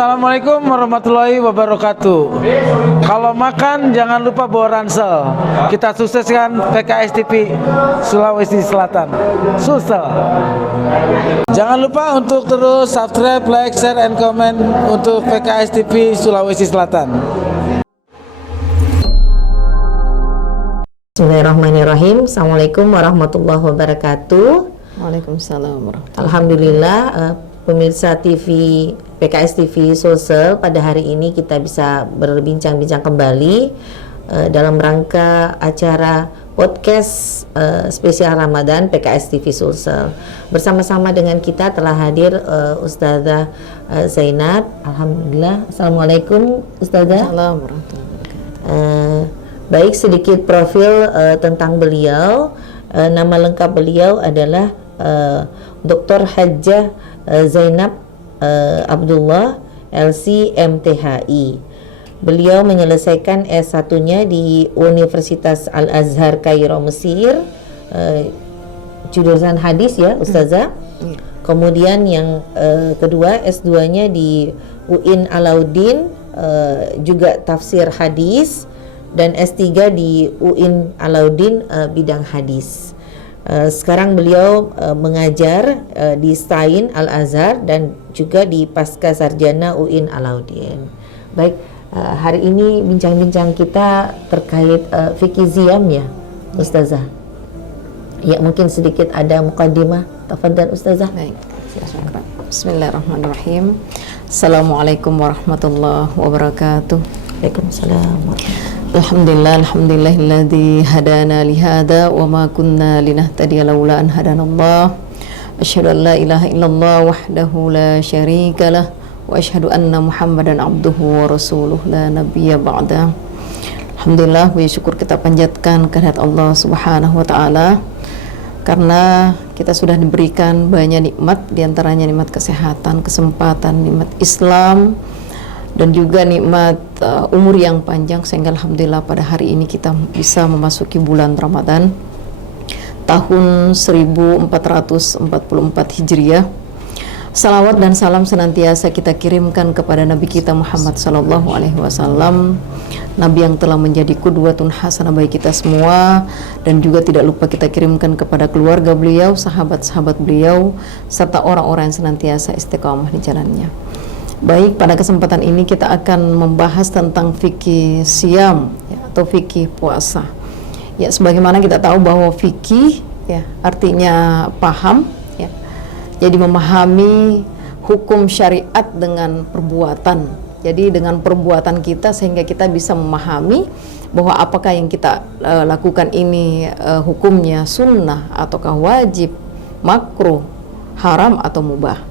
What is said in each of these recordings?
Assalamualaikum warahmatullahi wabarakatuh. Kalau makan jangan lupa bawa ransel. Kita sukseskan PKS TV Sulawesi Selatan. Sukses. Jangan lupa untuk terus subscribe, like, share, and comment untuk PKS TV Sulawesi Selatan. Bismillahirrahmanirrahim. Assalamualaikum warahmatullahi wabarakatuh. Waalaikumsalam warahmatullahi. Alhamdulillah, pemirsa TV PKS TV Sulsel, pada hari ini kita bisa berbincang-bincang kembali dalam rangka acara podcast spesial Ramadan PKS TV Sulsel. Bersama-sama dengan kita telah hadir Ustazah Zainab. Alhamdulillah. Assalamualaikum Ustazah. Assalamualaikum warahmatullahi wabarakatuh. Baik, sedikit profil tentang beliau. Nama lengkap beliau adalah Dr. Hajjah Zainab Abdullah LC MTHI. Beliau menyelesaikan S1-nya di Universitas Al-Azhar Kairo, Mesir, jurusan hadis ya Ustazah. Kemudian yang kedua S2-nya di UIN Alauddin, juga tafsir hadis, dan S3 di UIN Alauddin, bidang hadis. Sekarang beliau mengajar di Stain Al-Azhar dan juga di Pasca Sarjana UIN Alauddin. Baik, hari ini bincang-bincang kita terkait fikih Ziyam ya Ustazah. Ya, mungkin sedikit ada muqaddimah. Tafadhal Ustazah. Baik, silakan. Bismillahirrahmanirrahim. Assalamualaikum warahmatullahi wabarakatuh. Waalaikumsalam. Alhamdulillahilladzi hadana lihada wa ma kunna linahtadiya laula an hadanallah. Asyhadu an la ilaha illallah wahdahu la syarika lah wa asyhadu anna Muhammadan abduhu wa rasuluh la nabiyya ba'da. Alhamdulillah, puji syukur kita panjatkan kehadirat Allah Subhanahu wa taala karena kita sudah diberikan banyak nikmat, diantaranya nikmat kesehatan, kesempatan, nikmat Islam, dan juga nikmat umur yang panjang, sehingga alhamdulillah pada hari ini kita bisa memasuki bulan Ramadan tahun 1444 Hijriah. Salawat dan salam senantiasa kita kirimkan kepada Nabi kita Muhammad sallallahu alaihi wasallam, Nabi yang telah menjadi qudwatun hasanah bagi kita semua, dan juga tidak lupa kita kirimkan kepada keluarga beliau, sahabat-sahabat beliau, serta orang-orang yang senantiasa istiqamah di jalannya. Baik, pada kesempatan ini kita akan membahas tentang fikih Siyam ya, atau fikih puasa. Ya, sebagaimana kita tahu bahwa fikih ya artinya paham ya. Jadi memahami hukum syariat dengan perbuatan. Jadi dengan perbuatan kita sehingga kita bisa memahami bahwa apakah yang kita lakukan ini hukumnya sunnah ataukah wajib, makruh, haram atau mubah.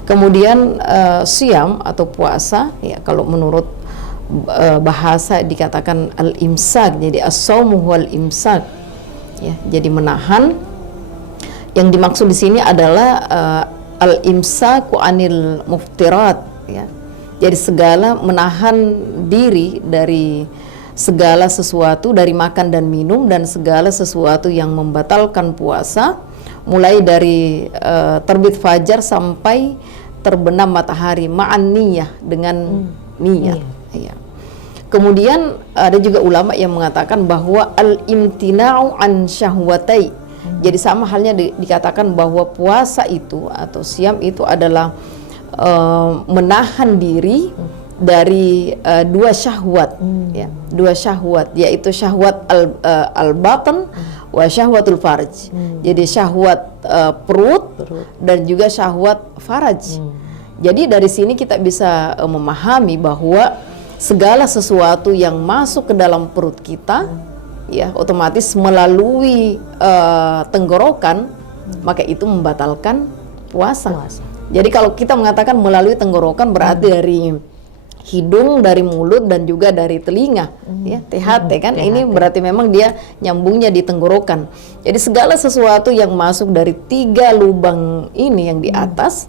Kemudian Siyam atau puasa ya, kalau menurut bahasa dikatakan al-imsak, jadi as-saumu wal imsak ya, jadi menahan. Yang dimaksud di sini adalah al-imsaku anil muftirat ya, jadi segala menahan diri dari segala sesuatu, dari makan dan minum dan segala sesuatu yang membatalkan puasa, mulai dari terbit fajar sampai terbenam matahari, ma'an niyah, dengan niat. Ya. Kemudian ada juga ulama yang mengatakan bahwa al-imtina'u an syahwatai. Jadi sama halnya dikatakan bahwa puasa itu atau Siyam itu adalah menahan diri dari dua syahwat, ya, dua syahwat, yaitu syahwat al-batan wa syahwatul farj. Jadi syahwat perut dan juga syahwat faraj. Jadi dari sini kita bisa memahami bahwa segala sesuatu yang masuk ke dalam perut kita ya otomatis melalui tenggorokan, maka itu membatalkan puasa. Jadi kalau kita mengatakan melalui tenggorokan berarti dari hidung, dari mulut, dan juga dari telinga ya, THT kan, ini berarti memang dia nyambungnya di tenggorokan. Jadi segala sesuatu yang masuk dari 3 lubang ini yang di atas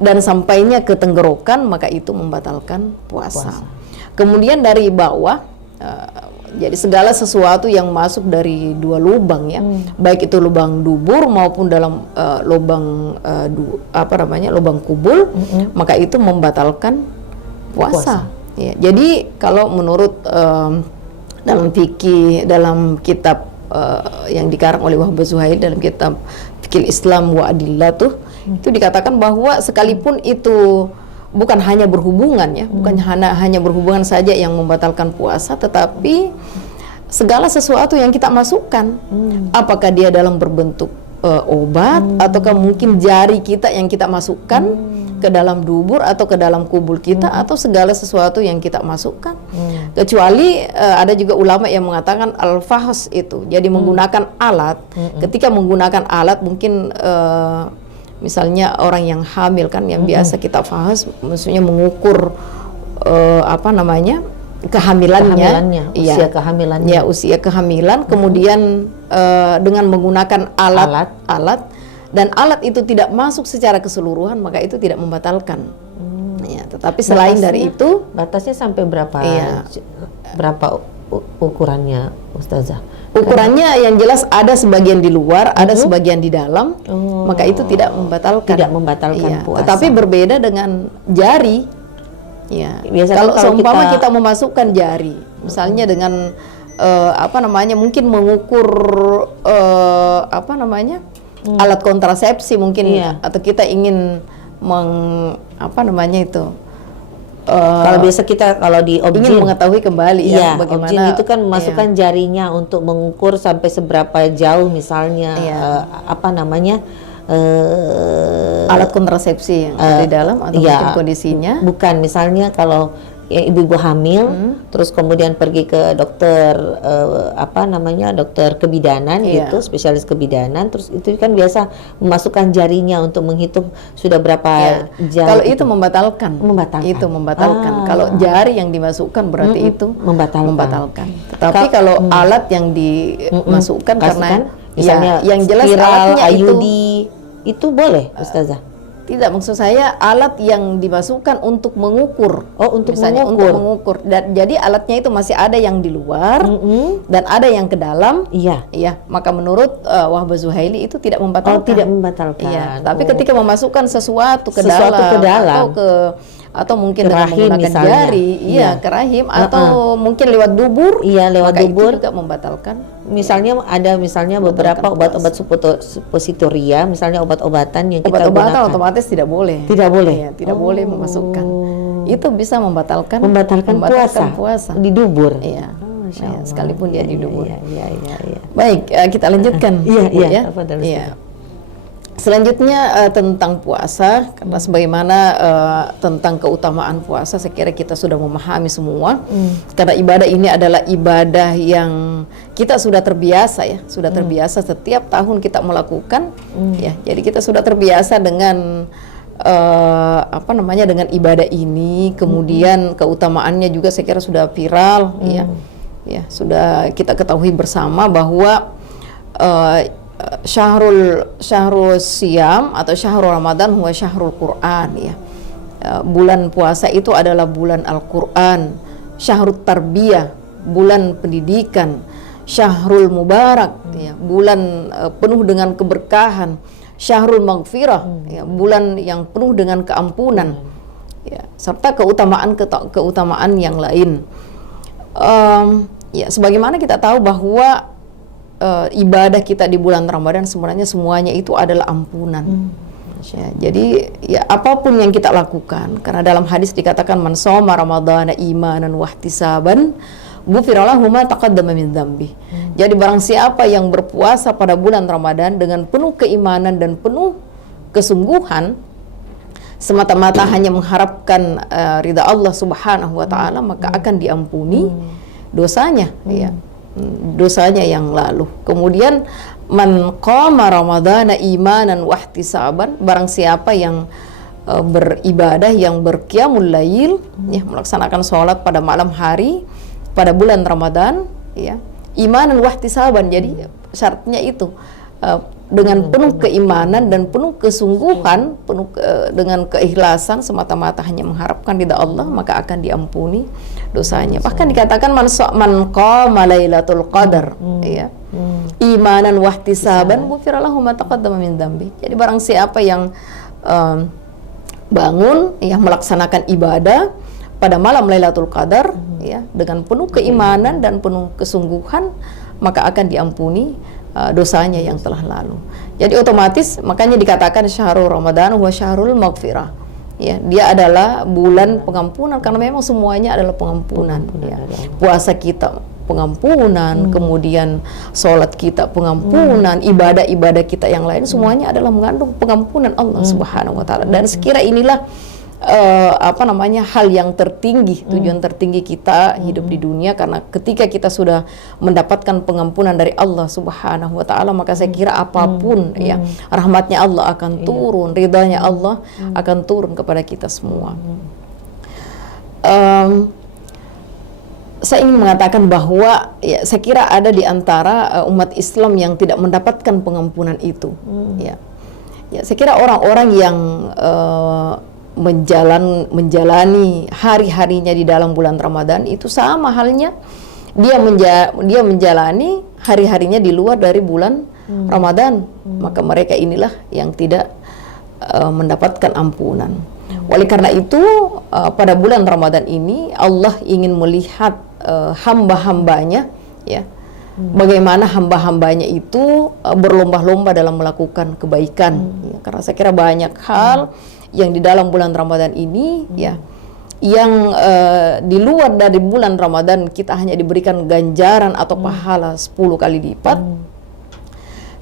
dan sampainya ke tenggorokan, maka itu membatalkan puasa. Kemudian dari bawah, jadi segala sesuatu yang masuk dari 2 lubang ya, baik itu lubang dubur maupun dalam lubang lubang kubul, maka itu membatalkan puasa. Ya, jadi kalau menurut dalam fikih, dalam kitab yang dikarang oleh Wahbah Zuhail dalam kitab Fikih Islam wa Adillatuh, itu dikatakan bahwa sekalipun itu bukan hanya berhubungan ya, bukan hanya berhubungan saja yang membatalkan puasa, tetapi segala sesuatu yang kita masukkan, apakah dia dalam berbentuk obat, ataukah mungkin jari kita yang kita masukkan ke dalam dubur atau ke dalam kubul kita, atau segala sesuatu yang kita masukkan. Kecuali ada juga ulama yang mengatakan al-fahs itu, jadi menggunakan alat. Ketika menggunakan alat mungkin misalnya orang yang hamil kan, yang biasa kita fahas, maksudnya mengukur kehamilannya, usia kehamilannya. Ya, usia kehamilan. Kemudian dengan menggunakan alat dan alat itu tidak masuk secara keseluruhan, maka itu tidak membatalkan. Ya, tetapi selain dari itu, batasnya sampai berapa? Iya. Berapa ukurannya, Ustazah? Ukurannya yang jelas ada sebagian di luar, ada sebagian di dalam, maka itu tidak membatalkan. Tidak membatalkan puasa. Tetapi berbeda dengan jari. Ya. Biasanya Kalau seumpama kita kita memasukkan jari, misalnya dengan mungkin mengukur alat kontrasepsi mungkin, atau kita ingin kalau biasa kita kalau di objin ingin mengetahui kembali bagaimana objin itu kan memasukkan jarinya untuk mengukur sampai seberapa jauh misalnya alat kontrasepsi yang ada di dalam, atau mungkin kondisinya. Bukan, misalnya kalau ibu-ibu hamil terus kemudian pergi ke dokter dokter kebidanan gitu, spesialis kebidanan, terus itu kan biasa memasukkan jarinya untuk menghitung sudah berapa jam. Kalau itu membatalkan. Itu membatalkan. Kalau jari yang dimasukkan berarti itu membatalkan. Tetapi kalau alat yang dimasukkan karena misalnya yang jelas spiral, alatnya IUD itu boleh, Ustazah? Tidak, maksud saya alat yang dimasukkan untuk mengukur. Untuk misalnya mengukur. Untuk mengukur. Dan jadi alatnya itu masih ada yang di luar dan ada yang ke dalam. Iya, maka menurut Wahbah Zuhaili itu tidak membatalkan. Tidak membatalkan. Iya, tapi ketika memasukkan sesuatu ke dalam atau mungkin dengan menggunakan misalnya, jari, ke rahim, atau mungkin lewat dubur, lewat maka dubur itu juga membatalkan. Misalnya ada beberapa obat-obat suppositoria, misalnya obat-obatan yang kita Obat-obatan gunakan. Otomatis tidak boleh. Tidak boleh. Tidak boleh memasukkan. Itu bisa membatalkan puasa di dubur. Iya. Sekalipun dia di dubur. Iya. Baik, kita lanjutkan. Iya. Selanjutnya tentang puasa, karena sebagaimana tentang keutamaan puasa, saya kira kita sudah memahami semua. Karena ibadah ini adalah ibadah yang kita sudah terbiasa ya, sudah terbiasa setiap tahun kita melakukan. Ya, jadi kita sudah terbiasa dengan dengan ibadah ini. Kemudian keutamaannya juga saya kira sudah viral, ya, sudah kita ketahui bersama bahwa syahrul siyam atau syahrul Ramadan huwa syahrul Quran ya. Bulan puasa itu adalah bulan Al-Quran, syahrul tarbiyah, bulan pendidikan, syahrul mubarak ya, bulan penuh dengan keberkahan, syahrul maghfirah ya, bulan yang penuh dengan keampunan ya, serta keutamaan yang lain. Ya, sebagaimana kita tahu bahwa ibadah kita di bulan Ramadan semuanya itu adalah ampunan. Ya, jadi ya apapun yang kita lakukan, karena dalam hadis dikatakan man shoma ramadhana imanan wahtisaban ghufira lahu ma taqaddama min dzambi. Jadi barang siapa yang berpuasa pada bulan Ramadan dengan penuh keimanan dan penuh kesungguhan, semata-mata hanya mengharapkan ridha Allah Subhanahu wa taala, maka akan diampuni dosanya ya. Dosanya yang lalu. Kemudian man qama ramadhana imanan wahtisaban, barang siapa yang beribadah, yang berqiyamul lail ya, melaksanakan sholat pada malam hari pada bulan Ramadan ya, imanan wahtisaban. Jadi syaratnya itu dengan penuh keimanan dan penuh kesungguhan, dengan keikhlasan, semata-mata hanya mengharapkan ridha Allah, maka akan diampuni dosanya. Bahkan dikatakan man qama lailatul qadar ya, imanan wahtisaban ghufira lahu ma taqaddama min dzambi. Jadi barang siapa yang bangun ya, melaksanakan ibadah pada malam Lailatul Qadar, ya, dengan penuh keimanan dan penuh kesungguhan, maka akan diampuni dosanya yang telah lalu. Jadi otomatis makanya dikatakan syahrul Ramadan wa syahrul maghfirah. Ya, dia adalah bulan pengampunan karena memang semuanya adalah pengampunan. Ya. Puasa kita pengampunan, kemudian sholat kita pengampunan, ibadah-ibadah kita yang lain semuanya adalah mengandung pengampunan Allah Subhanahu wa taala. Dan sekira inilah hal yang tertinggi, tujuan tertinggi kita hidup di dunia, karena ketika kita sudah mendapatkan pengampunan dari Allah Subhanahu wa taala, maka saya kira apapun ya rahmatnya Allah akan turun, ridhanya Allah akan turun kepada kita semua. Saya ingin mengatakan bahwa ya, saya kira ada di antara umat Islam yang tidak mendapatkan pengampunan itu. Ya, saya kira orang-orang yang menjalani hari-harinya di dalam bulan Ramadan itu sama halnya dia menjalani hari-harinya di luar dari bulan Ramadan. Maka mereka inilah yang tidak mendapatkan ampunan. Oleh karena itu pada bulan Ramadan ini Allah ingin melihat hamba-hambanya, ya, bagaimana hamba-hambanya itu berlomba-lomba dalam melakukan kebaikan. Ya, karena saya kira banyak hal yang di dalam bulan Ramadan ini, ya, yang di luar dari bulan Ramadan kita hanya diberikan ganjaran atau pahala 10 kali lipat,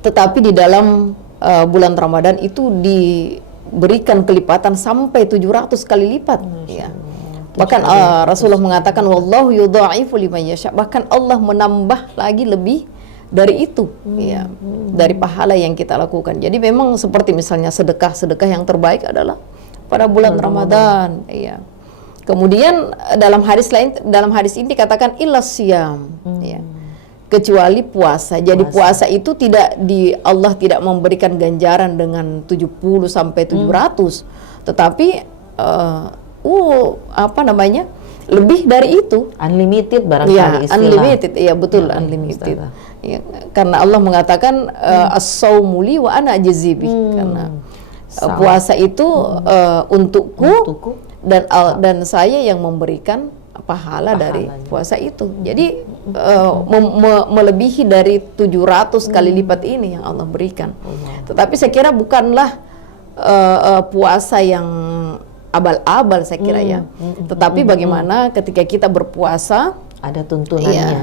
tetapi di dalam bulan Ramadan itu diberikan kelipatan sampai 700 kali lipat. Ya. Bahkan Rasulullah mengatakan wallahu yudha'ifu liman yasha, bahkan Allah menambah lagi lebih dari itu, ya, dari pahala yang kita lakukan. Jadi memang seperti misalnya sedekah yang terbaik adalah pada bulan Ramadan. Ya. Kemudian dalam hadis ini dikatakan illas siyam, ya, kecuali puasa. Jadi puasa itu Allah tidak memberikan ganjaran dengan 70 sampai 700, tetapi lebih dari itu, unlimited barangkali istilah. Unlimited, iya betul, unlimited. Ya, karena Allah mengatakan as-saumu li wa ana ajzibi, karena puasa itu untukku dan saya yang memberikan pahala dari puasa itu. Jadi melebihi dari 700 kali lipat ini yang Allah berikan. Tetapi saya kira bukanlah puasa yang abal-abal, saya kira ya. Tetapi bagaimana ketika kita berpuasa, ada tuntunannya. Ya,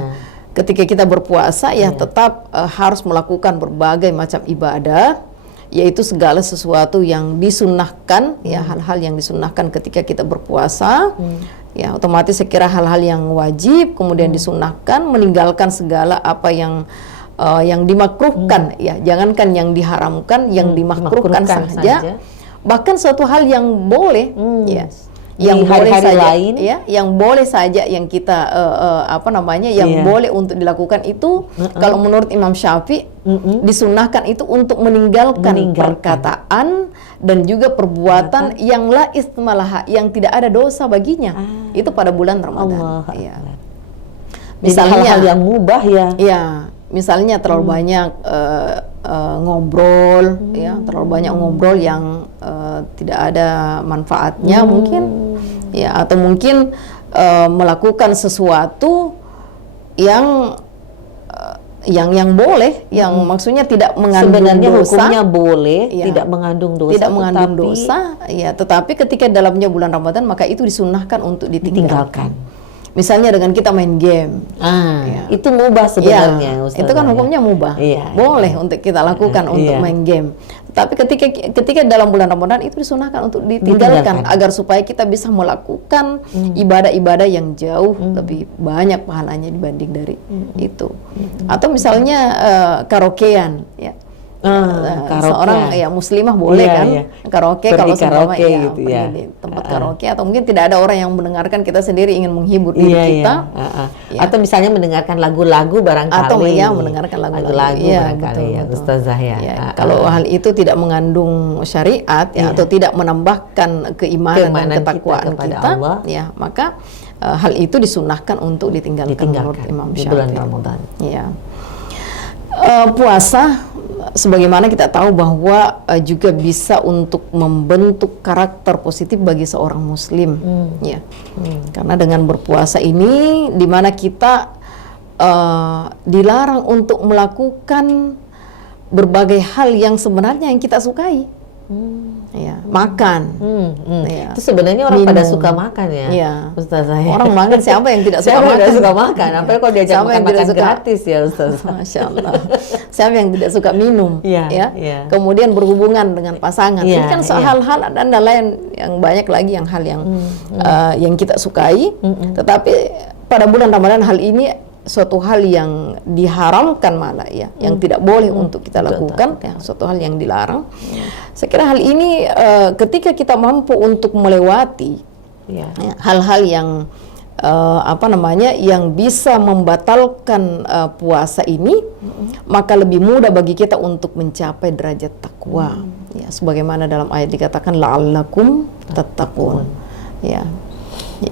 ketika kita berpuasa ya tetap harus melakukan berbagai macam ibadah, yaitu segala sesuatu yang disunnahkan, ya, hal-hal yang disunnahkan ketika kita berpuasa. Ya, otomatis saya kira hal-hal yang wajib kemudian disunnahkan, meninggalkan segala apa yang dimakruhkan, ya, jangankan yang diharamkan, yang dimakruhkan saja. Bahkan suatu hal yang boleh, ya, yang boleh saja, lain, ya, yang boleh saja yang kita yang boleh untuk dilakukan itu, kalau menurut Imam Syafi'i disunnahkan itu untuk meninggalkan perkataan dan juga perbuatan yang la ismalaha, yang tidak ada dosa baginya, itu pada bulan Ramadan. Ya. Misalnya hal-hal yang mubah, ya, misalnya terlalu banyak ngobrol, ya, terlalu banyak ngobrol yang tidak ada manfaatnya mungkin, ya, atau mungkin melakukan sesuatu yang boleh, yang maksudnya tidak mengandung sebenarnya dosa. Hukumnya boleh, ya, tidak mengandung dosa. Tidak mengandung dosa, ya, tetapi ketika dalamnya bulan Ramadan maka itu disunnahkan untuk ditinggalkan. Misalnya dengan kita main game, ya, itu mubah sebenarnya, ya, itu kan hukumnya mubah, boleh untuk kita lakukan untuk main game. Tapi ketika dalam bulan Ramadan itu disunahkan untuk ditinggalkan, agar supaya kita bisa melakukan ibadah-ibadah yang jauh lebih banyak pahalanya dibanding dari itu. Atau misalnya karaokean, ya. Seorang ya muslimah boleh kan karaoke, kalau seumpama gitu, di tempat karaoke, atau mungkin tidak ada orang yang mendengarkan, kita sendiri ingin menghibur diri kita, atau misalnya mendengarkan lagu-lagu barangkali, atau mendengarkan lagu-lagu, barangkali, betul, Ustazah, ya. Kalau hal itu tidak mengandung syariat, ya, atau tidak menambahkan keimanan dan ketakwaan kita, Allah, ya, maka hal itu disunnahkan untuk ditinggalkan menurut Imam Syafi'i. Bulan Ramadan. Ya. Puasa sebagaimana kita tahu bahwa juga bisa untuk membentuk karakter positif bagi seorang muslim, ya. Karena dengan berpuasa ini di mana kita dilarang untuk melakukan berbagai hal yang sebenarnya yang kita sukai. Ya, makan. Ya. Itu sebenarnya orang pada Minum. suka makan ya, Iya. Ustazah. Ya? Orang makan, siapa yang tidak suka Siapa yang makan? tidak suka makan? Apalagi kalau diajak Siapa yang makan-makan tidak suka? gratis ya, Ustazah. Masya Allah. Siapa yang tidak suka minum? Iya, Ya. iya. Kemudian berhubungan dengan pasangan. Iya, Ini kan iya. hal-hal dan lain yang banyak lagi hal yang kita sukai. Tetapi pada bulan Ramadan hal ini suatu hal yang diharamkan malah ya, yang tidak boleh untuk kita lakukan, ya, suatu hal yang dilarang. Saya kira hal ini ketika kita mampu untuk melewati Iya. ya, hal-hal yang yang bisa membatalkan puasa ini, maka lebih mudah bagi kita untuk mencapai derajat takwa. Ya, sebagaimana dalam ayat dikatakan la'allakum tattaqun. Ya.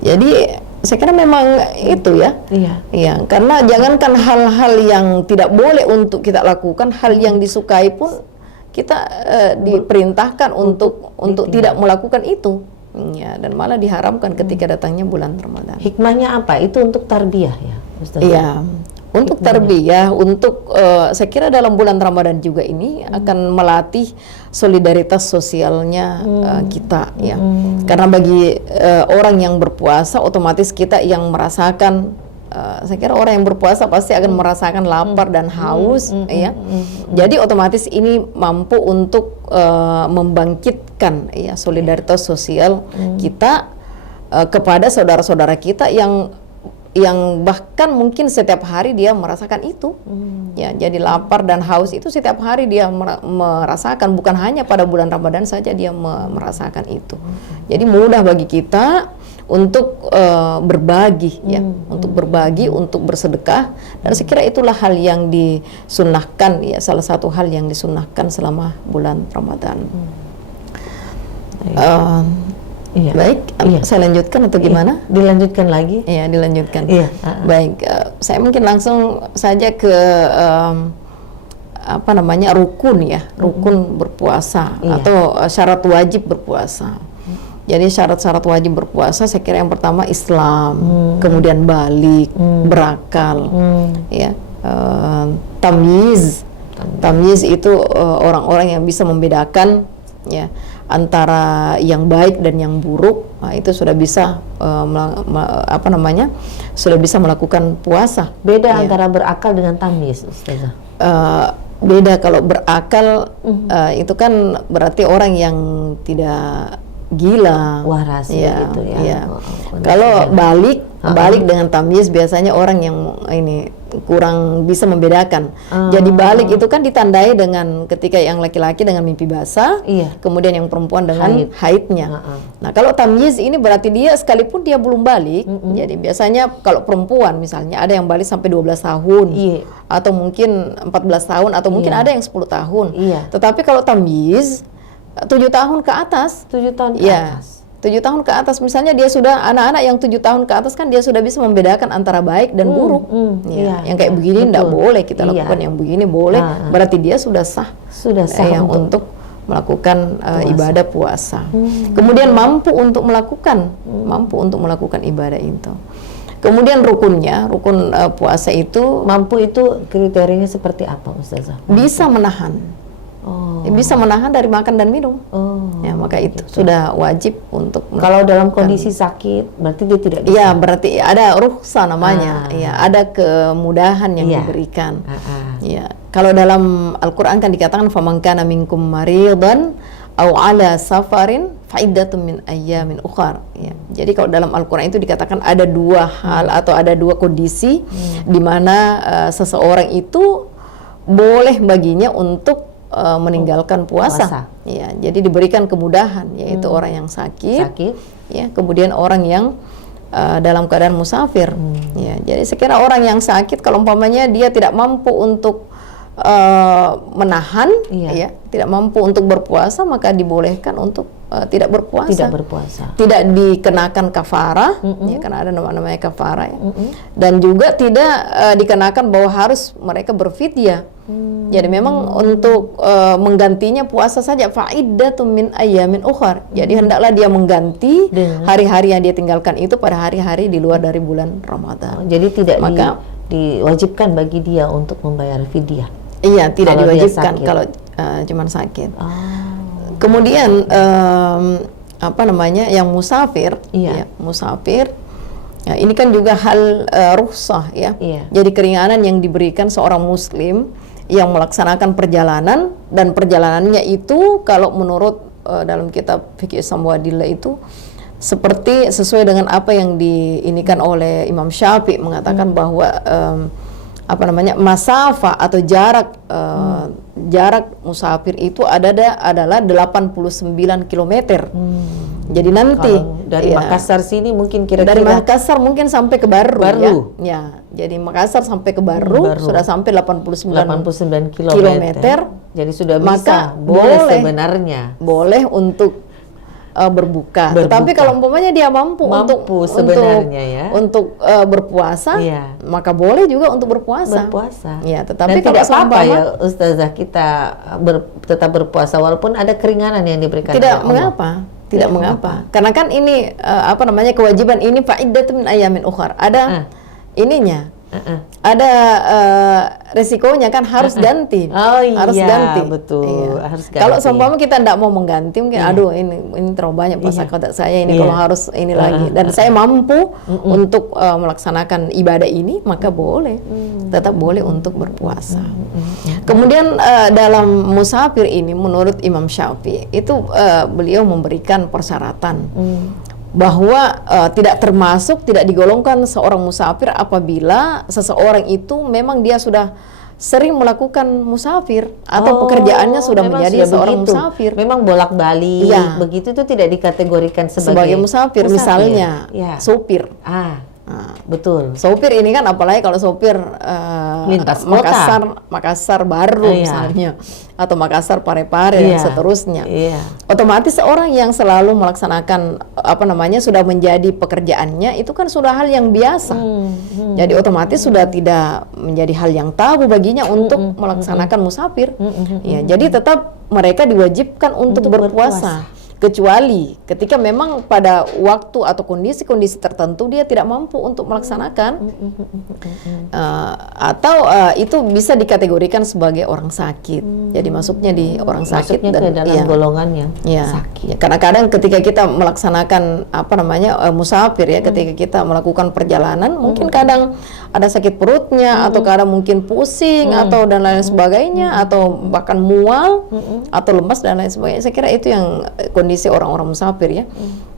Jadi saya kira memang itu ya. Iya. Ya, karena jangankan hal-hal yang tidak boleh untuk kita lakukan, hal yang disukai pun kita diperintahkan untuk tidak melakukan itu. Ya, dan malah diharamkan ketika datangnya bulan Ramadan. Hikmahnya apa? Itu untuk tarbiyah ya, Ustazah. Iya, untuk tarbiyah, untuk saya kira dalam bulan Ramadan juga ini akan melatih solidaritas sosialnya kita ya. Karena bagi orang yang berpuasa otomatis kita yang merasakan saya kira orang yang berpuasa pasti akan merasakan lapar dan haus ya. Jadi otomatis ini mampu untuk membangkitkan ya solidaritas sosial kita kepada saudara-saudara kita yang bahkan mungkin setiap hari dia merasakan itu. Ya, jadi lapar dan haus itu setiap hari dia merasakan, bukan hanya pada bulan Ramadan saja dia merasakan itu. Jadi mudah bagi kita untuk berbagi ya, untuk berbagi, untuk bersedekah, dan saya kira itulah hal yang disunnahkan ya, salah satu hal yang disunnahkan selama bulan Ramadan. Iya. Baik, saya lanjutkan atau gimana? Dilanjutkan lagi. Iya, dilanjutkan. Iya. Baik, saya mungkin langsung saja ke rukun ya, rukun berpuasa atau syarat wajib berpuasa. Jadi syarat-syarat wajib berpuasa saya kira yang pertama Islam, kemudian balik, berakal, ya, tamyiz. Tamyiz itu orang-orang yang bisa membedakan ya antara yang baik dan yang buruk. Nah, itu sudah bisa sudah bisa melakukan puasa. Beda ya. antara berakal dengan tamyiz, Ustazah. Beda. Kalau berakal itu kan berarti orang yang tidak gila, waras ya, gitu ya. Ya. Kalau balik dengan tamyiz biasanya orang yang ini kurang bisa membedakan. Jadi balik itu kan ditandai dengan ketika yang laki-laki dengan mimpi basah, kemudian yang perempuan dengan haidnya. Nah, kalau tamyiz ini berarti dia sekalipun dia belum balik, jadi biasanya kalau perempuan misalnya ada yang balik sampai 12 tahun, atau mungkin 14 tahun, atau mungkin ada yang 10 tahun. Tetapi kalau tamyiz 7 tahun ke atas. 7 tahun ke atas. 7 tahun ke atas, misalnya dia sudah, anak-anak yang 7 tahun ke atas kan dia sudah bisa membedakan antara baik dan buruk. Yang kayak begini tidak boleh kita lakukan, yang begini boleh. Berarti dia sudah sah yang untuk melakukan ibadah puasa. Kemudian mampu untuk melakukan ibadah itu. Kemudian rukun puasa itu, mampu itu kriterianya seperti apa, Ustazah? Bisa menahan. Bisa menahan dari makan dan minum. Ya, maka itu sudah wajib untuk. Kalau dalam kondisi sakit, berarti dia tidak bisa. Iya, berarti ada rukhsah namanya. Ya, ada kemudahan yang diberikan. Ya, kalau dalam Al-Qur'an kan dikatakan faman kana minkum maridan aw ala safarin fa'iddatun min ayyamin ukhar. Ya. Jadi kalau dalam Al-Qur'an itu dikatakan ada dua hal atau ada dua kondisi di mana seseorang itu boleh baginya untuk meninggalkan puasa. Ya, jadi diberikan kemudahan, yaitu orang yang sakit, ya, kemudian orang yang dalam keadaan musafir. Ya, jadi sekira orang yang sakit kalau umpamanya dia tidak mampu untuk menahan, ya, tidak mampu untuk berpuasa, maka dibolehkan untuk tidak berpuasa. Tidak berpuasa. Tidak dikenakan kafarah, ya, karena ada namanya kafarah ya. Dan juga tidak dikenakan bahwa harus mereka berfidyah. Jadi memang untuk menggantinya puasa saja, fa'iddatun min ayyamin ukhar. Jadi hendaklah dia mengganti hari-hari yang dia tinggalkan itu pada hari-hari di luar dari bulan Ramadan. Jadi tidak diwajibkan bagi dia untuk membayar fidyah. Iya, tidak Kalau dia diwajibkan sakit. kalau cuman sakit. Kemudian apa namanya, yang musafir, Iya. ya, musafir. Ya, ini kan juga hal rukhsah ya. Iya. Jadi keringanan yang diberikan seorang muslim yang melaksanakan perjalanan, dan perjalanannya itu kalau menurut dalam kitab fikih Samwadillah itu seperti sesuai dengan apa yang diinikan oleh Imam Syafi'i, mengatakan bahwa apa namanya, masafa atau jarak jarak musafir itu adalah 89 km. Jadi nanti Kalau dari Makassar sini mungkin kira-kira dari Makassar mungkin sampai ke Baru, Baru. ya. Jadi Makassar sampai ke Baru, sudah sampai 89 kilometer. Jadi sudah bisa, Maka boleh sebenarnya. boleh untuk berbuka. Tetapi kalau umpamanya dia mampu sebenarnya ya. untuk berpuasa, Iya. maka boleh juga untuk berpuasa. Ya, tetapi Dan kalau tidak apa-apa seumpama- ya Ustazah kita tetap berpuasa walaupun ada keringanan yang diberikan tidak oleh Allah. mengapa. Tidak mengapa. Karena kan ini apa namanya, kewajiban ini fa'iddatun min ayyamin ukhar. Ada ininya. Ada resikonya kan, harus ganti. Oh iya, harus ganti. betul. Iya. Harus ganti. Kalau seumpama kita tidak mau mengganti, mungkin aduh ini terlalu banyak puasa kotak saya ini, kalau harus ini lagi. Dan saya mampu untuk melaksanakan ibadah ini, maka boleh. Tetap boleh untuk berpuasa. Kemudian dalam musafir ini menurut Imam Syafi'i itu beliau memberikan persyaratan bahwa tidak termasuk, tidak digolongkan seorang musafir apabila seseorang itu memang dia sudah sering melakukan musafir atau pekerjaannya sudah menjadi seorang musafir. Memang bolak-balik begitu, itu tidak dikategorikan sebagai musafir. Misalnya sopir. Betul. Sopir ini kan, apalagi kalau sopir lintas kota. Makassar Baru misalnya, atau Makassar Parepare dan seterusnya. Otomatis seorang yang selalu melaksanakan apa namanya, sudah menjadi pekerjaannya itu kan sudah hal yang biasa. Jadi otomatis sudah tidak menjadi hal yang tabu baginya untuk melaksanakan musafir. Ya, jadi tetap mereka diwajibkan untuk berpuasa. Kecuali ketika memang pada waktu atau kondisi-kondisi tertentu dia tidak mampu untuk melaksanakan, atau itu bisa dikategorikan sebagai orang sakit. Jadi masuknya di orang sakit, masuknya dan ke dalam golongan yang sakit. Ya, karena kadang ketika kita melaksanakan apa namanya musafir ya, ketika kita melakukan perjalanan, mungkin kadang ada sakit perutnya, atau kadang mungkin pusing, atau dan lain sebagainya, atau bahkan mual, atau lemas dan lain sebagainya. Saya kira itu yang kondisi orang-orang musafir ya.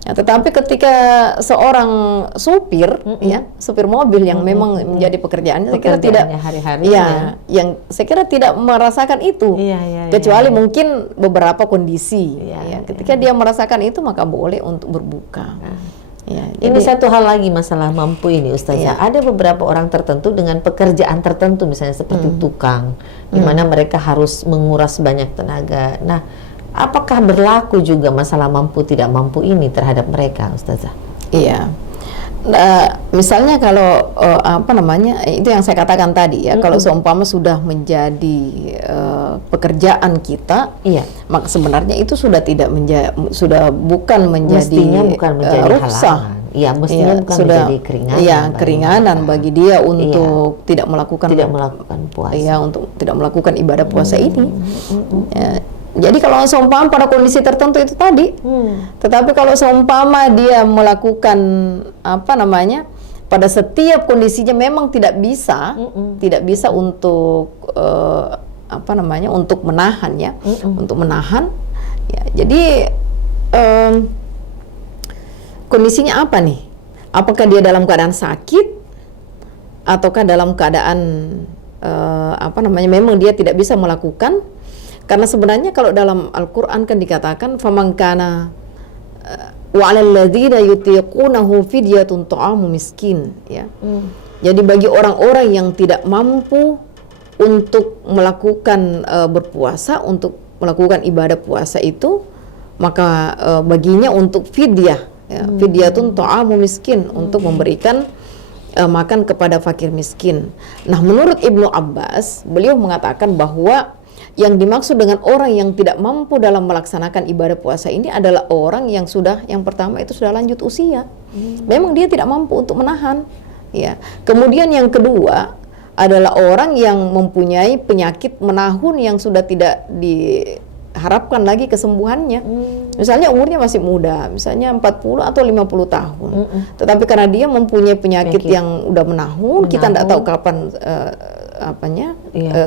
Ya, tetapi ketika seorang supir ya, supir mobil yang memang menjadi pekerjaannya, saya kira tidak hari-hari yang saya kira tidak merasakan itu. Kecuali mungkin beberapa kondisi. Ketika dia merasakan itu, maka boleh untuk berbuka. Ini satu hal lagi masalah mampu ini Ustazah. Ada beberapa orang tertentu dengan pekerjaan tertentu, misalnya seperti tukang, di mana mereka harus menguras banyak tenaga. Nah, apakah berlaku juga masalah mampu tidak mampu ini terhadap mereka, Ustazah? Iya. Misalnya kalau apa namanya, itu yang saya katakan tadi ya, kalau seumpama sudah menjadi pekerjaan kita, maka sebenarnya itu sudah tidak sudah bukan menjadi, mestinya bukan menjadi rukhsah. Iya, mestinya bukan sudah menjadi keringanan. Iya, keringanan bagi dia untuk tidak melakukan puasa. Iya, untuk tidak melakukan ibadah puasa ini. Jadi kalau seumpama pada kondisi tertentu itu tadi, tetapi kalau seumpama dia melakukan apa namanya, pada setiap kondisinya memang tidak bisa untuk apa namanya, untuk menahan ya, untuk menahan. Ya, jadi kondisinya apa nih? Apakah dia dalam keadaan sakit, ataukah dalam keadaan apa namanya, memang dia tidak bisa melakukan? Karena sebenarnya kalau dalam Al-Quran kan dikatakan faman kana wa 'alal ladzina yutiqunahu fidyatun ta'amu miskin ya. Jadi bagi orang-orang yang tidak mampu untuk melakukan berpuasa, untuk melakukan ibadah puasa itu, maka baginya untuk fidyah, ya, fidyatun ta'amu miskin, untuk memberikan makan kepada fakir miskin. Nah, menurut Ibnu Abbas, beliau mengatakan bahwa yang dimaksud dengan orang yang tidak mampu dalam melaksanakan ibadah puasa ini adalah orang yang pertama itu sudah lanjut usia. Memang dia tidak mampu untuk menahan, ya. Kemudian yang kedua adalah orang yang mempunyai penyakit menahun yang sudah tidak diharapkan lagi kesembuhannya. Misalnya umurnya masih muda, misalnya 40 atau 50 tahun. Tetapi karena dia mempunyai penyakit yang udah menahun, kita tidak tahu kapan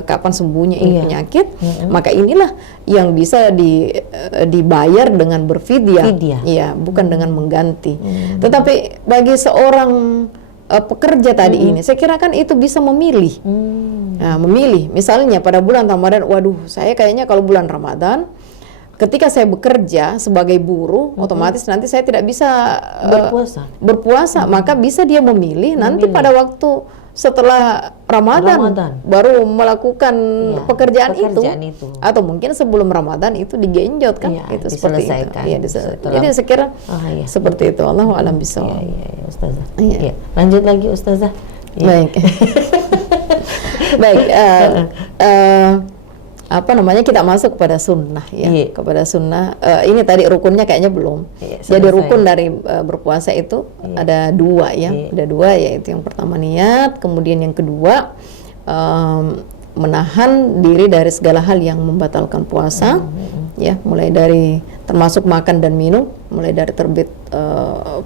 kapan sembuhnya ini penyakit, maka inilah yang bisa dibayar dengan berfidyah, ya, bukan dengan mengganti. Tetapi bagi seorang pekerja tadi ini, saya kira kan itu bisa memilih. Nah, memilih, misalnya pada bulan Ramadan, waduh, saya kayaknya kalau bulan Ramadan, ketika saya bekerja sebagai buruh, otomatis nanti saya tidak bisa berpuasa, maka bisa dia memilih nanti pada waktu setelah Ramadan baru melakukan pekerjaan itu, atau mungkin sebelum Ramadan itu digenjot kan, itu seperti itu. Ya, jadi saya kira seperti itu. Allahu a'lam bishawab. Ustazah. Lanjut lagi Ustazah. Baik. Baik. Kita masuk kepada sunnah, ya. Kepada sunnah. Ini tadi rukunnya kayaknya belum. Jadi rukun dari berpuasa itu ada dua, ya. Ada dua, yaitu yang pertama niat, kemudian yang kedua menahan diri dari segala hal yang membatalkan puasa, ya. Mulai dari termasuk makan dan minum, mulai dari terbit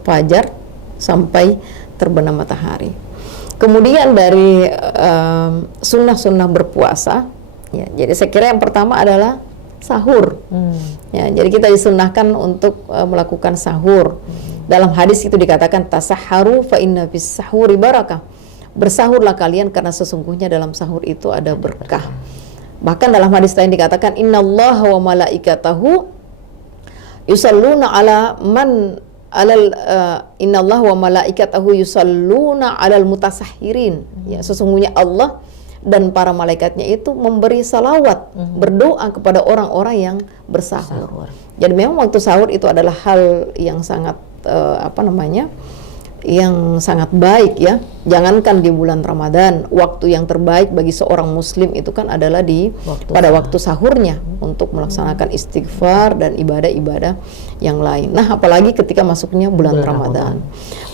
fajar sampai terbenam matahari. Kemudian dari sunnah-sunnah berpuasa. Ya, jadi saya kira yang pertama adalah sahur. Ya, jadi kita disunnahkan untuk melakukan sahur. Dalam hadis itu dikatakan tasahharu fa inna fis sahuri barakah. Bersahurlah kalian karena sesungguhnya dalam sahur itu ada berkah. Bahkan dalam hadis lain dikatakan innallaha wa malaikatahu yusalluna ala man alal innallaha wa malaikatahu yusalluna alal mutasahhirin. Ya, sesungguhnya Allah dan para malaikatnya itu memberi salawat, berdoa kepada orang-orang yang bersahur. Jadi memang waktu sahur itu adalah hal yang sangat yang sangat baik, ya. Jangankan di bulan Ramadan, waktu yang terbaik bagi seorang muslim itu kan adalah pada waktu sahurnya untuk melaksanakan istighfar dan ibadah-ibadah yang lain. Nah, apalagi ketika masuknya bulan Ramadan.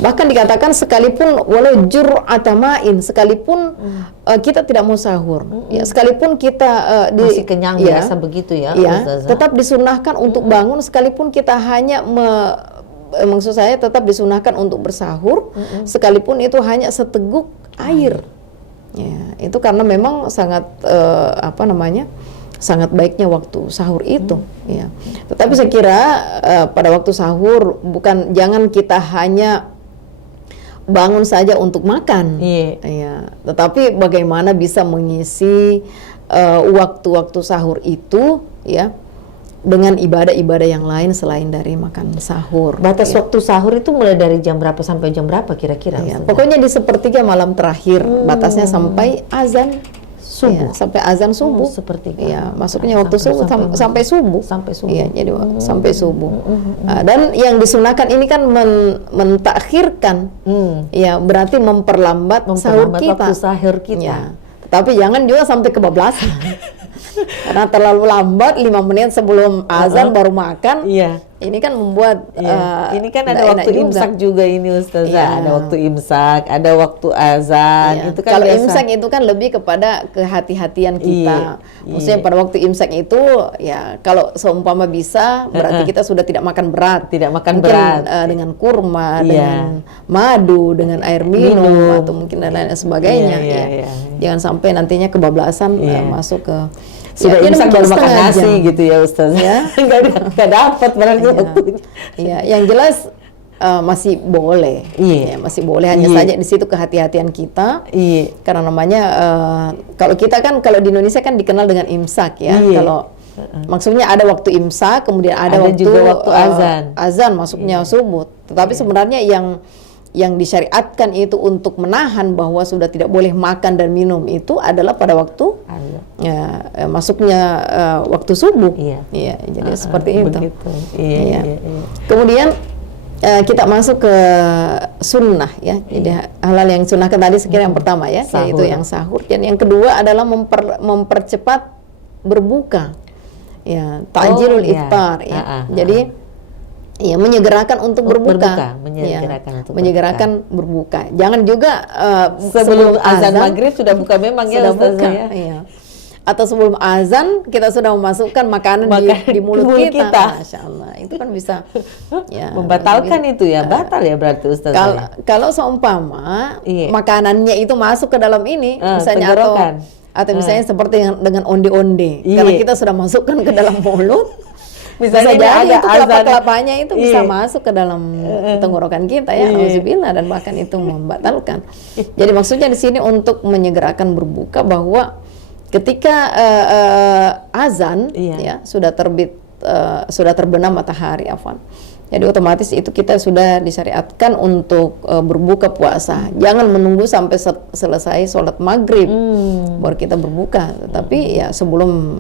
Bahkan dikatakan sekalipun walau jur'atamain, sekalipun kita tidak mau sahur, ya, sekalipun kita masih kenyang biasa begitu, ya, tetap disunahkan untuk bangun, sekalipun kita hanya maksud saya tetap disunahkan untuk bersahur, sekalipun itu hanya seteguk air. Ya, itu karena memang sangat sangat baiknya waktu sahur itu. Ya. Tetapi saya kira pada waktu sahur jangan kita hanya bangun saja untuk makan. Ya. Tetapi bagaimana bisa mengisi waktu-waktu sahur itu, ya, dengan ibadah-ibadah yang lain selain dari makan sahur. Batas waktu sahur itu mulai dari jam berapa sampai jam berapa kira-kira? Ya, pokoknya di sepertiga malam terakhir, batasnya sampai azan subuh. Ya, sampai azan subuh. Ya, masuknya waktu subuh sampai subuh. Iya, jadi sampai subuh. Dan yang disunahkan ini kan mentakhirkan, ya, berarti memperlambat sahur kita. Waktu sahur kita. Ya. Tapi jangan juga sampai kebablasan. Karena terlalu lambat 5 menit sebelum azan baru makan. Ini kan membuat ini kan ada waktu imsak juga ini Ustazah. Ada waktu imsak, ada waktu azan. Itu kan kalau imsak itu kan lebih kepada kehati-hatian kita. Maksudnya pada waktu imsak itu, ya, kalau seumpama bisa berarti kita sudah tidak makan berat. Dengan kurma, dengan madu, dengan air minum atau mungkin dan lain sebagainya. Jangan sampai nantinya kebablasan masuk ke sudah imsak baru makan nasi gitu ya Ustaz, ya. Nggak dapat berarti waktunya. Iya, yang jelas masih boleh. Ya, masih boleh, hanya saja di situ kehati-hatian kita. Karena namanya kalau kita kan, kalau di Indonesia kan dikenal dengan imsak, ya. Kalau maksudnya ada waktu imsak, kemudian ada waktu juga waktu azan. Azan masuknya subuh. Tetapi sebenarnya yang yang disyariatkan itu untuk menahan bahwa sudah tidak boleh makan dan minum itu adalah pada waktu masuknya waktu subuh. Iya, jadi seperti itu. Begitu. Iya. Kemudian kita masuk ke sunnah ya. Jadi halal yang sunnahkan tadi sekira yang pertama ya, yaitu yang sahur. Dan yang kedua adalah mempercepat berbuka. Ya, ta'jilul iftar ya. Jadi ya menyegerakan untuk berbuka. Menyegerakan berbuka. Jangan juga sebelum azan maghrib sudah buka memang sudah buka. Iya. Atau sebelum azan kita sudah memasukkan makanan di mulut kita. Masya Allah, itu kan bisa ya, membatalkan itu ya, batal ya berarti Ustazah. Kalau seumpama makanannya itu masuk ke dalam ini, misalnya atau misalnya seperti dengan onde-onde, karena kita sudah masukkan ke dalam mulut. Misalnya bisa jadi itu kelapa-kelapanya itu bisa masuk ke dalam tenggorokan kita ya, auzubillah, dan bahkan itu membatalkan. Jadi maksudnya di sini untuk menyegerakan berbuka bahwa ketika azan ya sudah terbit, sudah terbenam matahari, afwan. Jadi otomatis itu kita sudah disyariatkan untuk berbuka puasa. Jangan menunggu sampai selesai sholat maghrib baru kita berbuka. Tapi ya sebelum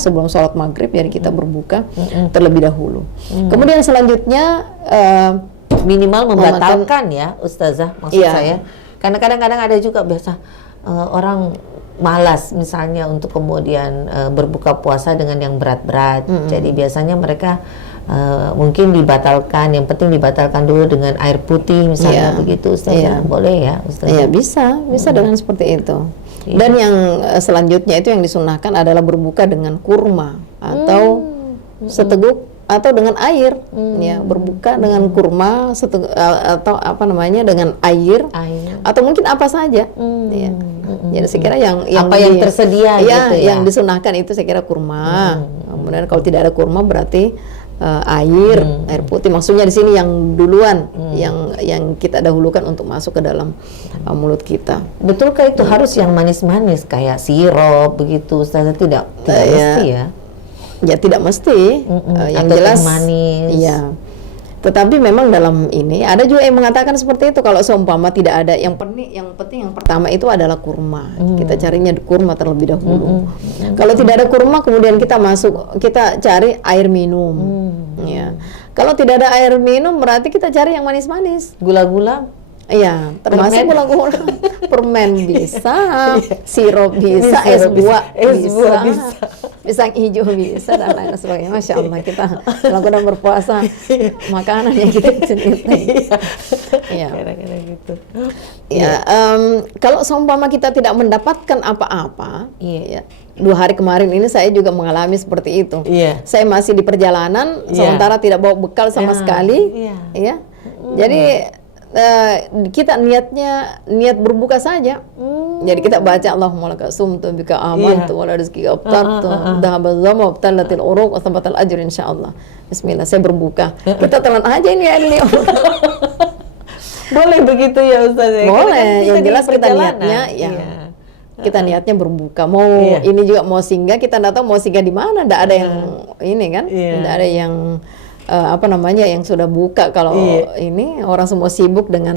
sebelum sholat maghrib jadi kita berbuka terlebih dahulu. Kemudian selanjutnya minimal membatalkan ya Ustazah, maksud saya. Karena kadang-kadang ada juga biasa orang malas misalnya untuk kemudian berbuka puasa dengan yang berat-berat. Jadi biasanya mereka mungkin dibatalkan, yang penting dibatalkan dulu dengan air putih misalnya begitu Ustazah. Boleh ya Ustazah? Iya, bisa dengan seperti itu. Dan yang selanjutnya itu yang disunahkan adalah berbuka dengan kurma atau seteguk atau dengan air. Ya, berbuka dengan kurma atau dengan air atau mungkin apa saja. Ya. Jadi saya kira yang apa yang tersedia gitu ya. Yang disunahkan itu saya kira kurma. Kemudian kalau tidak ada kurma berarti air putih. Maksudnya di sini yang duluan yang kita dahulukan untuk masuk ke dalam mulut kita. Betulkah itu harus yang manis-manis kayak sirup begitu Ustazah? Tidak mesti ya. Ya tidak mesti. Yang jelas manis. Iya. Tetapi memang dalam ini ada juga yang mengatakan seperti itu, kalau seumpama tidak ada, yang penting yang pertama itu adalah kurma. Kita carinya kurma terlebih dahulu. Kalau tidak ada kurma kemudian kita cari air minum. Ya. Kalau tidak ada air minum berarti kita cari yang manis-manis. Gula-gula? Iya, termasuk gula-gula. Permen bisa, sirup bisa, es buah bisa. Pisang hijau bisa dan lain sebagainya. Masya Allah, kita melakukan berpuasa makanan yang kita cintai. Iya. Kira-kira gitu. Ya, kalau seumpama kita tidak mendapatkan apa-apa, ya. 2 hari kemarin ini saya juga mengalami seperti itu. Saya masih di perjalanan, sementara tidak bawa bekal sama sekali. Ya. Jadi kita niat berbuka saja. Jadi kita baca Allahumma laka sumtu bika amantu wa la rizqika aftartu dhahaba dhamma wa btallatil uruq wa thabatal ajr insyaallah. Bismillah, saya berbuka. Kita telan aja ini ya ini. Boleh begitu ya Ustaz ya? Boleh, yang jelas kita niatnya kita niatnya berbuka. Mau ini juga mau singgah, kita enggak tahu mau singgah di mana, enggak ada yang ini kan. Enggak ada yang yang sudah buka. Kalau ini orang semua sibuk dengan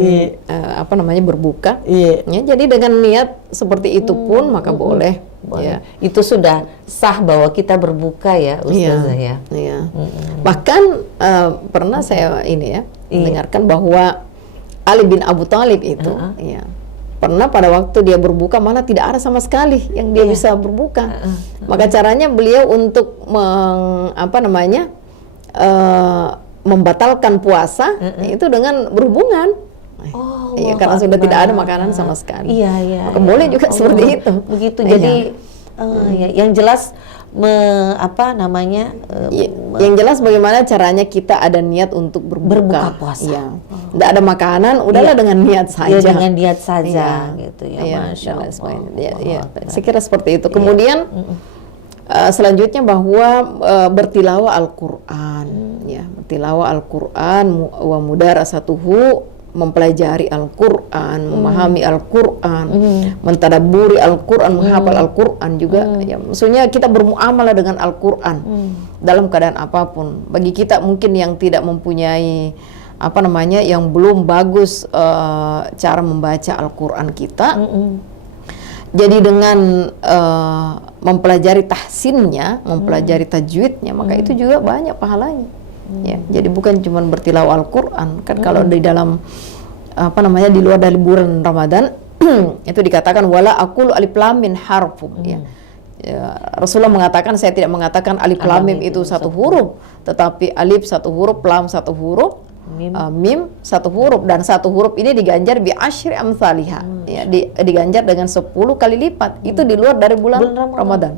berbuka. Ya, jadi dengan niat seperti itu pun maka boleh. Ya. Itu sudah sah bahwa kita berbuka ya Ustazah ya. Bahkan pernah saya mendengarkan bahwa Ali bin Abu Thalib itu pernah pada waktu dia berbuka malah tidak ada sama sekali yang dia bisa berbuka. Maka caranya beliau untuk membatalkan puasa itu dengan berhubungan. Karena sudah tidak ada makanan sama sekali. Maka boleh juga seperti itu. Begitu. Jadi yang jelas yang jelas bagaimana caranya kita ada niat untuk berbuka puasa. Tidak ada makanan, udahlah dengan niat saja. Dengan niat saja gitu ya. Masya Allah. Saya kira seperti itu. Kemudian selanjutnya bahwa bertilawah Al-Quran, bertilawah Al-Quran wa mudarasatuhu, mempelajari Al-Quran, memahami Al-Quran, mentadabburi Al-Quran, menghafal Al-Quran juga. Ya, maksudnya kita bermuamalah dengan Al-Quran dalam keadaan apapun. Bagi kita mungkin yang tidak mempunyai apa namanya, yang belum bagus cara membaca Al-Qur'an kita. Jadi dengan mempelajari tahsinnya, mempelajari tajwidnya, maka itu juga banyak pahalanya. Ya, jadi bukan cuma bertilawah Al-Qur'an. Kan kalau di dalam apa namanya, di luar dari bulan Ramadan itu dikatakan wala aqulu alif lam mim harfum, ya. Rasulullah mengatakan, saya tidak mengatakan alif lam mim itu satu huruf, tetapi alif satu huruf, lam satu huruf, mim satu huruf, dan satu huruf ini diganjar bi asyri amsalihha, ya, diganjar dengan 10 kali lipat. Itu di luar dari bulan Ramadan.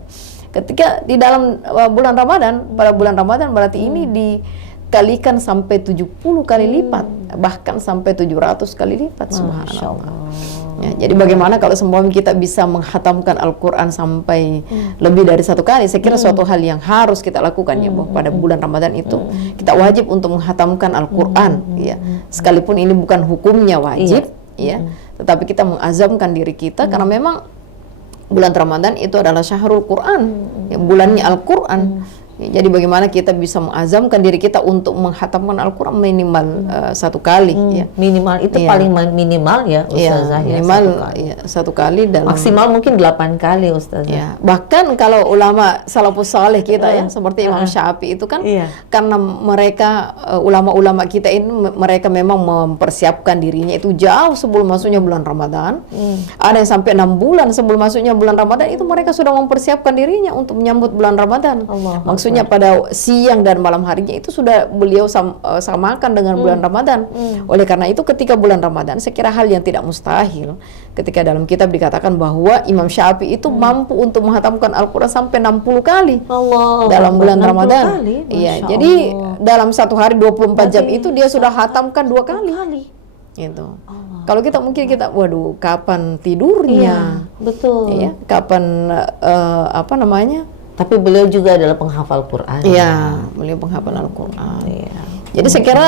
Ketika di dalam bulan Ramadan, pada bulan Ramadan berarti ini dikalikan sampai 70 kali lipat, bahkan sampai 700 kali lipat. Subhanallah. Ya, jadi bagaimana kalau semua kita bisa menghatamkan Al-Quran sampai lebih dari 1 kali? Saya kira suatu hal yang harus kita lakukan, ya, bahwa pada bulan Ramadan itu kita wajib untuk menghatamkan Al-Quran, ya. Sekalipun ini bukan hukumnya wajib, ya, tetapi kita mengazamkan diri kita karena memang bulan Ramadan itu adalah syahrul Quran, ya, bulannya Al-Quran. Ya, jadi bagaimana kita bisa mengazamkan diri kita untuk menghatamkan Al-Quran minimal 1 kali, ya. Minimal itu paling minimal ya Ustazah, ya, minimal 1 kali dalam, maksimal mungkin 8 kali Ustazah. Ya, bahkan kalau ulama salafus saleh kita, ya, seperti Imam Syafi'i itu kan, karena mereka ulama-ulama kita ini mereka memang mempersiapkan dirinya itu jauh sebelum masuknya bulan Ramadan. Ada yang sampai 6 bulan sebelum masuknya bulan Ramadan itu mereka sudah mempersiapkan dirinya untuk menyambut bulan Ramadan. Maksudnya pada siang dan malam harinya itu sudah beliau samakan dengan bulan Ramadan. Oleh karena itu ketika bulan Ramadan, saya kira hal yang tidak mustahil ketika dalam kitab dikatakan bahwa Imam Syafi'i itu mampu untuk menghatamkan Al-Quran sampai 60 kali dalam bulan Ramadan. Iya, jadi dalam 1 hari 24 jam itu dia sudah hatamkan 2 kali. Gitu. Kalau kita mungkin waduh, kapan tidurnya? Betul. Iya, kapan apa namanya? Tapi beliau juga adalah penghafal Quran. Iya, beliau penghafal Al-Quran. Iya. Jadi saya kira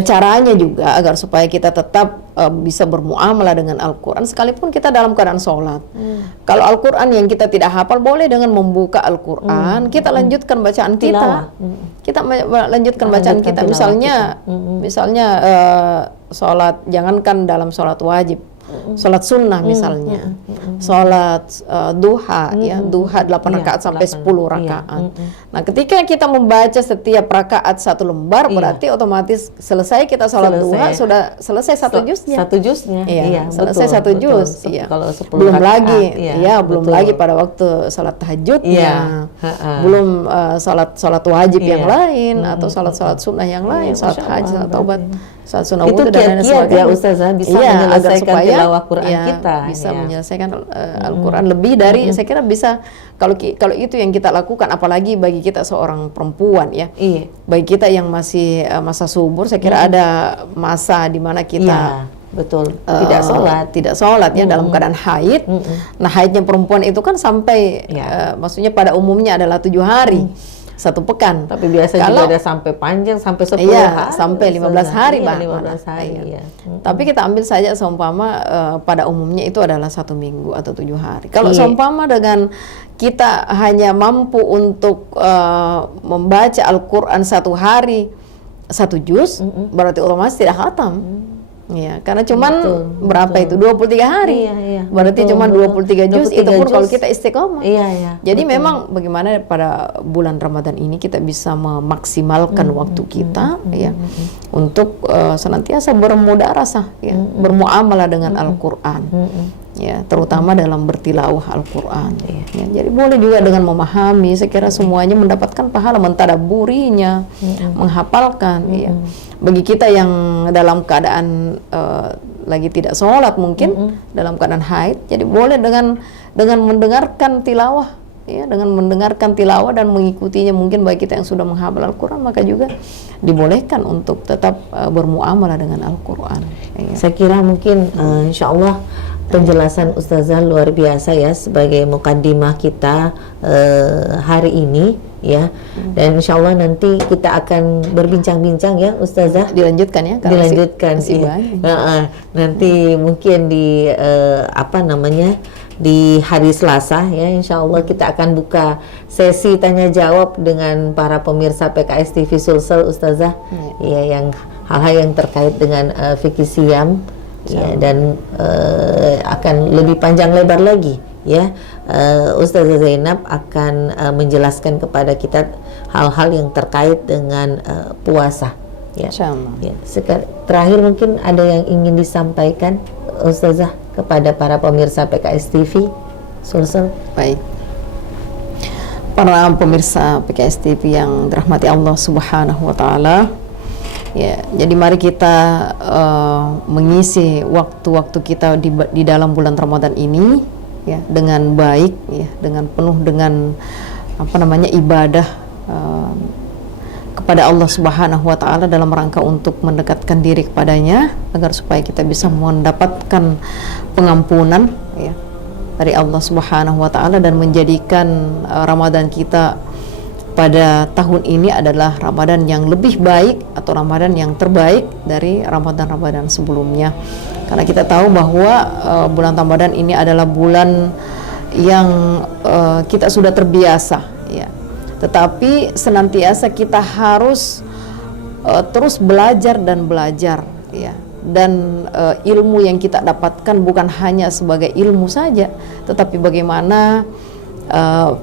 caranya juga agar supaya kita tetap bisa bermuamalah dengan Al-Quran sekalipun kita dalam keadaan sholat. Kalau Al-Quran yang kita tidak hafal, boleh dengan membuka Al-Quran, kita lanjutkan bacaan kita. Kita lanjutkan bacaan kita. Misalnya sholat, jangankan dalam sholat wajib, sholat sunnah misalnya, sholat duha, ya, duha 8 rakaat sampai 10 rakaat. Nah, ketika kita membaca setiap rakaat 1 lembar, berarti otomatis selesai kita sholat duha sudah selesai 1 juznya. 1 juznya, iya, selesai 1 juz. Iya. Kalau 10 belum rakaat, lagi, iya, belum lagi pada waktu sholat tahajudnya, belum sholat wajib yang lain atau sholat sunnah yang lain, sholat haji, sholat taubat. Sunah itu kiat-kiat ya Ustazah bisa menyelesaikan tilawah Quran kita, bisa menyelesaikan Al-Quran lebih dari, saya kira bisa, kalau itu yang kita lakukan, apalagi bagi kita seorang perempuan, ya, bagi kita yang masih masa subur, saya kira ada masa di mana kita betul tidak sholat ya, dalam keadaan haid. Nah, haidnya perempuan itu kan sampai maksudnya pada umumnya adalah 7 hari, 1 pekan. Tapi biasa juga ada sampai panjang, sampai 10 hari. Sampai 15 hari, Mbak. 15 hari, Tapi kita ambil saja seumpama pada umumnya itu adalah 1 minggu atau 7 hari. Kalau seumpama dengan kita hanya mampu untuk membaca Al-Quran 1 hari 1 juz, berarti otomatis tidak khatam. Ya, karena cuman berapa itu 23 hari. Berarti cuman 23 juz, itu pun kalau kita istiqomah. Jadi memang bagaimana pada bulan Ramadan ini kita bisa memaksimalkan waktu kita, ya, untuk senantiasa bermudarasah, ya, bermuamalah dengan Al-Qur'an. Ya, terutama dalam bertilawah Al-Quran. Ya, jadi boleh juga dengan memahami, saya kira semuanya mendapatkan pahala, mentadaburinya, menghafalkan. Ya. Bagi kita yang dalam keadaan lagi tidak sholat mungkin, dalam keadaan haid, jadi boleh dengan mendengarkan tilawah, ya, dengan mendengarkan tilawah dan mengikutinya. Mungkin bagi kita yang sudah menghafal Al-Quran, maka juga dibolehkan untuk tetap bermuamalah dengan Al-Quran. Ya. Saya kira mungkin insya Allah penjelasan Ustazah luar biasa ya sebagai mukaddimah kita hari ini, ya, dan insya Allah nanti kita akan berbincang-bincang ya Ustazah. Dilanjutkan ya, dilanjutkan nanti mungkin di di hari Selasa ya, insya Allah kita akan buka sesi tanya jawab dengan para pemirsa PKS TV Sulsel Ustazah, ya, yang hal-hal yang terkait dengan fikih siam ya, dan akan lebih panjang lebar lagi ya. Ustazah Zainab akan menjelaskan kepada kita hal-hal yang terkait dengan puasa ya. Insyaallah. Ya, terakhir mungkin ada yang ingin disampaikan Ustazah kepada para pemirsa PKS TV Sulsel. Baik. Para pemirsa PKS TV yang dirahmati Allah Subhanahu wa taala. Ya, jadi mari kita mengisi waktu-waktu kita di dalam bulan Ramadan ini ya dengan baik ya, dengan penuh dengan ibadah kepada Allah Subhanahu wa taala dalam rangka untuk mendekatkan diri kepadanya agar supaya kita bisa mendapatkan pengampunan ya dari Allah Subhanahu wa taala dan menjadikan Ramadan kita pada tahun ini adalah Ramadan yang lebih baik atau Ramadan yang terbaik dari Ramadan-Ramadan sebelumnya. Karena kita tahu bahwa bulan Ramadan ini adalah bulan yang kita sudah terbiasa ya. Tetapi senantiasa kita harus terus belajar dan belajar ya. Dan ilmu yang kita dapatkan bukan hanya sebagai ilmu saja, tetapi bagaimana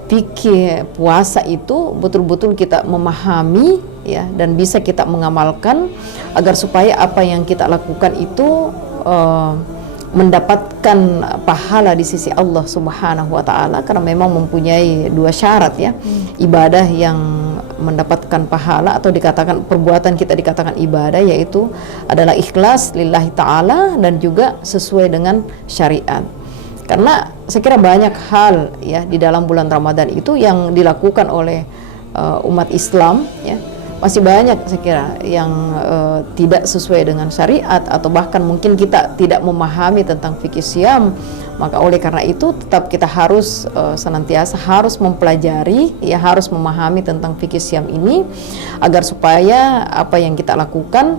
fikih puasa itu betul-betul kita memahami ya, dan bisa kita mengamalkan agar supaya apa yang kita lakukan itu mendapatkan pahala di sisi Allah Subhanahu wa taala, karena memang mempunyai dua syarat ya. Ibadah yang mendapatkan pahala atau dikatakan perbuatan kita dikatakan ibadah, yaitu adalah ikhlas lillahi ta'ala dan juga sesuai dengan syariat. Karena saya kira banyak hal ya di dalam bulan Ramadan itu yang dilakukan oleh umat Islam ya, masih banyak saya kira yang tidak sesuai dengan syariat, atau bahkan mungkin kita tidak memahami tentang fikih siam. Maka oleh karena itu tetap kita harus senantiasa harus mempelajari ya, harus memahami tentang fikih siam ini agar supaya apa yang kita lakukan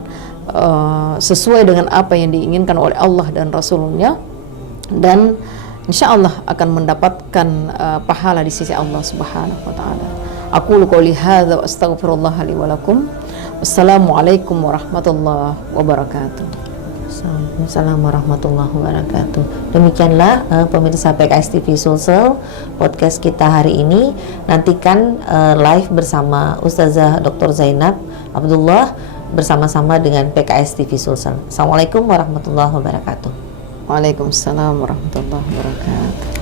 sesuai dengan apa yang diinginkan oleh Allah dan Rasulnya, dan insya Allah akan mendapatkan pahala di sisi Allah Subhanahu wa taala. Aku qouli hadza wa astaghfirullah li wa lakum. Wassalamualaikum warahmatullahi wabarakatuh. Assalamualaikum warahmatullahi wabarakatuh. Demikianlah pemirsa PKS TV Sulsel podcast kita hari ini. Nantikan live bersama Ustazah Dr. Zainab Abdullah bersama-sama dengan PKS TV Sulsel. Assalamualaikum warahmatullahi wabarakatuh. Waalaikumsalam warahmatullahi wabarakatuh.